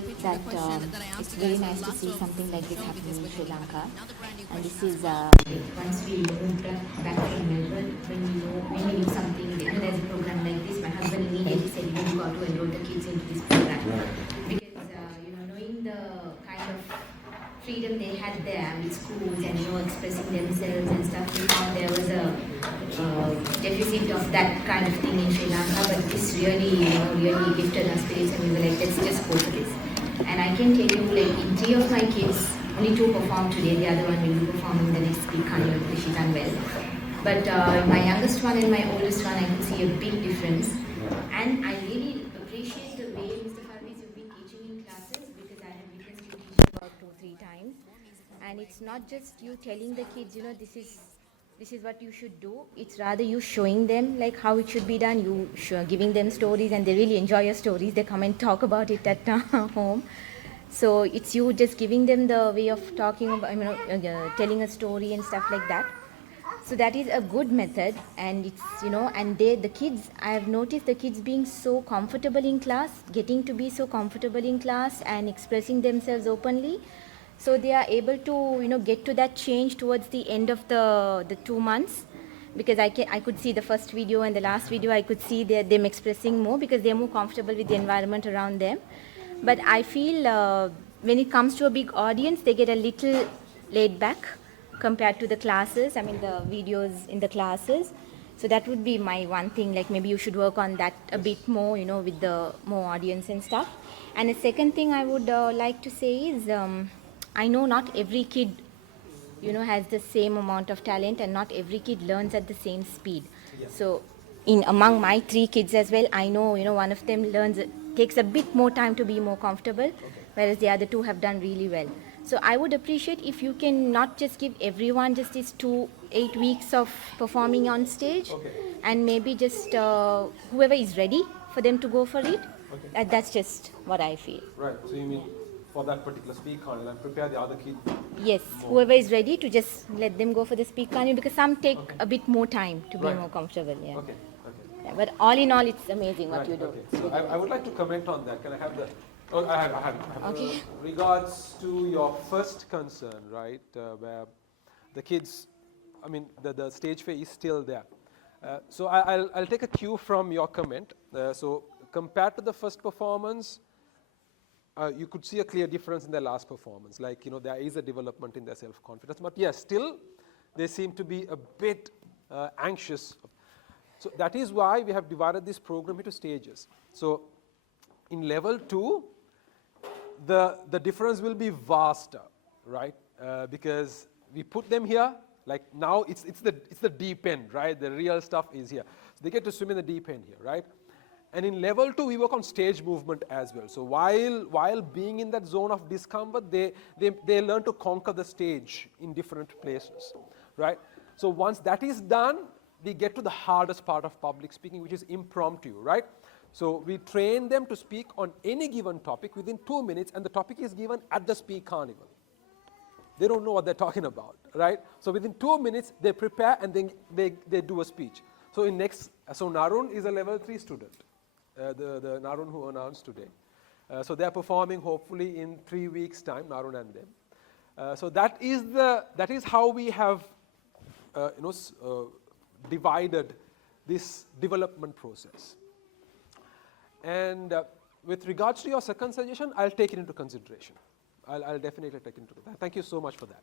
that it's very nice to see something like this happening in Sri Lanka. And this is once we moved back from Melbourne, when we knew something, there's a program like this, my husband immediately said, you've got to enroll the kids into this program. Because, knowing the kind of freedom they had there with schools and, expressing themselves and stuff, we found there was a deficit of that kind of thing in Sri Lanka, but this really lifted our spirits and we were like, let's just go for this. And I can tell you, like, in 3 of my kids, only 2 performed today, the other one will be performing the next Speakarnival because she's unwell. But my youngest one and my oldest one, I could see a big difference. And I really appreciate the way, Mr. Parvez, you've been teaching in classes, because I have witnessed you teach about 2-3 times. And it's not just you telling the kids, this is what you should do. It's rather you showing them like how it should be done. You giving them stories, and they really enjoy your stories. They come and talk about it at home. So it's you just giving them the way of talking about, telling a story and stuff like that. So that is a good method, and it's, and the kids, I have noticed the kids being so comfortable in class, getting to be so comfortable in class and expressing themselves openly. So they are able to, get to that change towards the end of the 2 months, because I could see the first video and the last video, I could see them expressing more because they're more comfortable with the environment around them. But I feel when it comes to a big audience, they get a little laid back compared to the classes, the videos in the classes. So that would be my one thing, like maybe you should work on that a bit more, with the more audience and stuff. And the second thing I would like to say is, I know not every kid, has the same amount of talent, and not every kid learns at the same speed. So among my 3 kids as well, I know, one of them takes a bit more time to be more comfortable, whereas the other 2 have done really well. So I would appreciate if you can not just give everyone just these 8 weeks of performing on stage, and maybe just whoever is ready for them to go for it. That's just what I feel. Right. So you mean for that particular Speakarnival and prepare the other kids? Yes, whoever is ready to just let them go for the Speakarnival, because some take a bit more time to be more comfortable. Yeah. Okay. Yeah, but all in all, it's amazing what you do. Okay. So I would like to comment on that. Can I have the? Oh, I have. Okay. Regards to your first concern, right, where the kids, the stage fear is still there. So I'll take a cue from your comment. So compared to the first performance, you could see a clear difference in their last performance. Like, there is a development in their self-confidence. But yes, still, they seem to be a bit anxious. So that is why we have divided this program into stages. So in level 2, the difference will be vaster, right? Because we put them here, like now it's the deep end, right? The real stuff is here. So they get to swim in the deep end here, right? And in level 2, we work on stage movement as well. So while being in that zone of discomfort, they learn to conquer the stage in different places, right? So once that is done, we get to the hardest part of public speaking, which is impromptu, right? So we train them to speak on any given topic within 2 minutes, and the topic is given at the Speakarnival. They don't know what they're talking about, right? So within 2 minutes, they prepare and then they do a speech. So Narun is a level 3 student, the Narun who announced today. So they're performing hopefully in 3 weeks' time, Narun and them. So that is how we have, divided this development process. And with regards to your second suggestion, I'll take it into consideration. I'll definitely take it into consideration. Thank you so much for that.